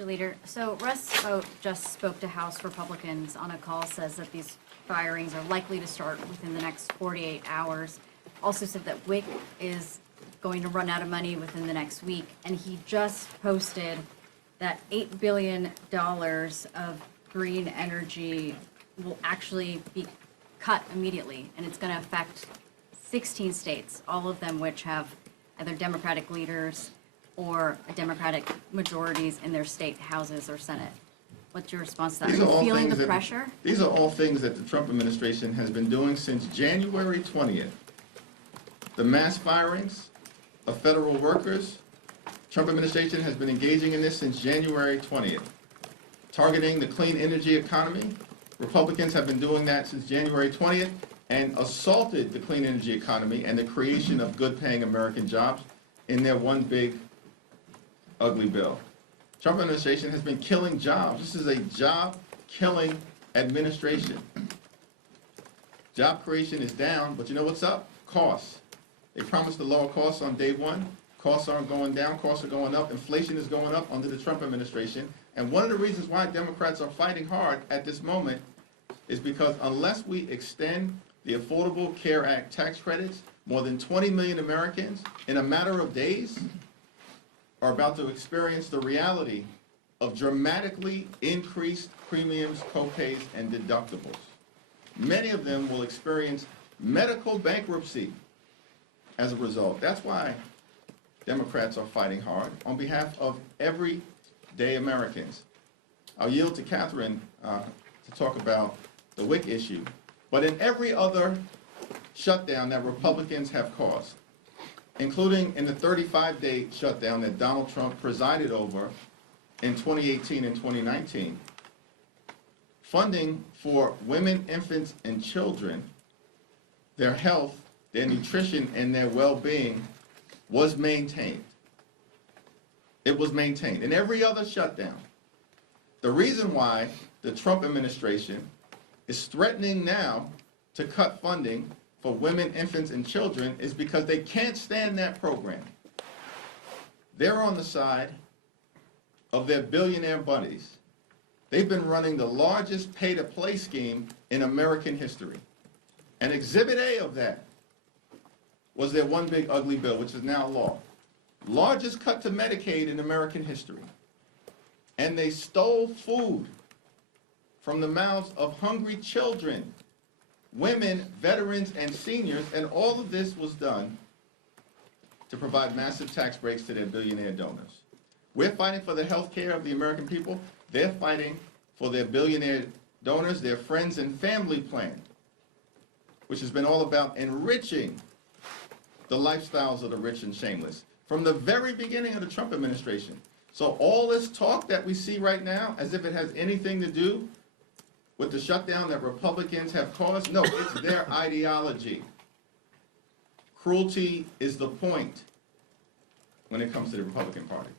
Mr. Leader. So Russ just spoke to House Republicans on a call, says that these firings are likely to start within the next 48 hours. Also said that WIC is going to run out of money within the next week. And he just posted that $8 billion of green energy will actually be cut immediately. And it's going to affect 16 states, all of them which have either Democratic leaders or Democratic majorities in their state houses or Senate. What's your response to that? Are you feeling the pressure? These are all things that the Trump administration has been doing since January 20th. The mass firings of federal workers, Trump administration has been engaging in this since January 20th. Targeting the clean energy economy, Republicans have been doing that since January 20th and assaulted the clean energy economy and the creation of good-paying American jobs in their one big ugly bill. Trump administration has been killing jobs. This is a job-killing administration. Job creation is down, but you know what's up? Costs. They promised to lower costs on day one. Costs aren't going down, costs are going up. Inflation is going up under the Trump administration. And one of the reasons why Democrats are fighting hard at this moment is because unless we extend the Affordable Care Act tax credits, more than 20 million Americans in a matter of days are about to experience the reality of dramatically increased premiums, copays, and deductibles. Many of them will experience medical bankruptcy as a result. That's why Democrats are fighting hard on behalf of everyday Americans. I'll yield to Catherine to talk about the WIC issue. But in every other shutdown that Republicans have caused, including in the 35-day shutdown that Donald Trump presided over in 2018 and 2019, funding for women, infants, and children, their health, their nutrition, and their well-being was maintained. It was maintained. In every other shutdown, the reason why the Trump administration is threatening now to cut funding for women, infants, and children is because they can't stand that program. They're on the side of their billionaire buddies. They've been running the largest pay-to-play scheme in American history. And Exhibit A of that was their one big ugly bill, which is now law. Largest cut to Medicaid in American history. And they stole food from the mouths of hungry children, women, veterans, and seniors, and all of this was done to provide massive tax breaks to their billionaire donors. We're fighting for the health care of the American people. They're fighting for their billionaire donors, their friends and family plan, which has been all about enriching the lifestyles of the rich and shameless from the very beginning of the Trump administration. So all this talk that we see right now, as if it has anything to do with the shutdown that Republicans have caused, no, it's their ideology. Cruelty is the point when it comes to the Republican Party.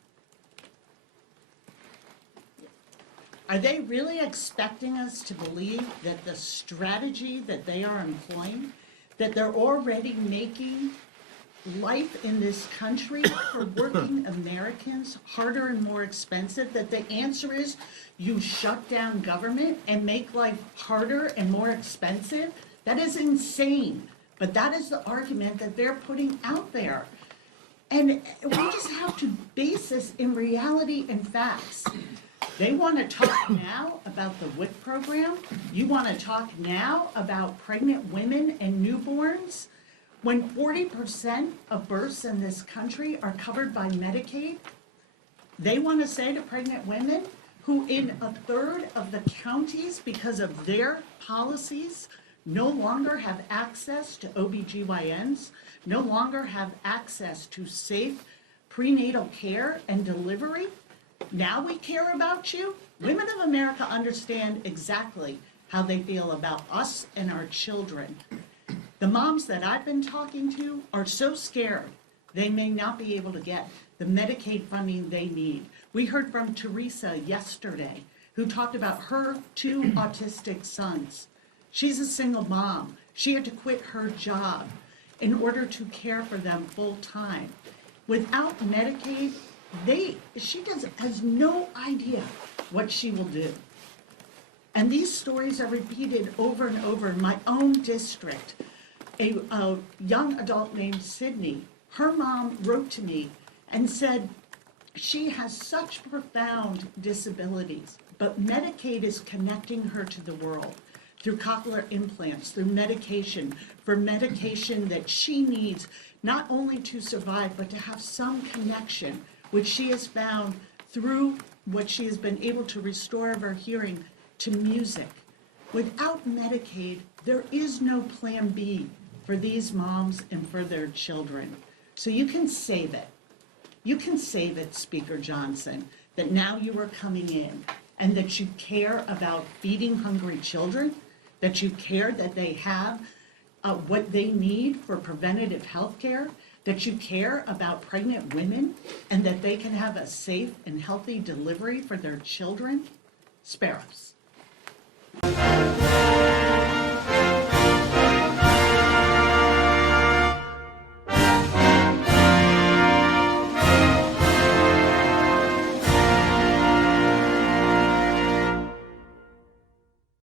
Are they really expecting us to believe that the strategy that they are employing, that they're already making life in this country for working Americans harder and more expensive, that the answer is you shut down government and make life harder and more expensive? That is insane. But that is the argument that they're putting out there. And we just have to base this in reality and facts. They want to talk now about the WIC program. You want to talk now about pregnant women and newborns. When 40% of births in this country are covered by Medicaid, they want to say to pregnant women who in a third of the counties, because of their policies, no longer have access to OBGYNs, no longer have access to safe prenatal care and delivery. Now we care about you. Women of America understand exactly how they feel about us and our children. The moms that I've been talking to are so scared they may not be able to get the Medicaid funding they need. We heard from Teresa yesterday, who talked about her 2 autistic sons. She's a single mom. She had to quit her job in order to care for them full time. Without Medicaid, she has no idea what she will do. And these stories are repeated over and over in my own district. A young adult named Sydney, her mom wrote to me and said she has such profound disabilities, but Medicaid is connecting her to the world through cochlear implants, through medication, for medication that she needs not only to survive, but to have some connection, which she has found through what she has been able to restore of her hearing to music. Without Medicaid, there is no plan B for these moms and for their children. So you can save it. You can save it, Speaker Johnson, that now you are coming in and that you care about feeding hungry children, that you care that they have what they need for preventative health care, that you care about pregnant women and that they can have a safe and healthy delivery for their children. Spare us.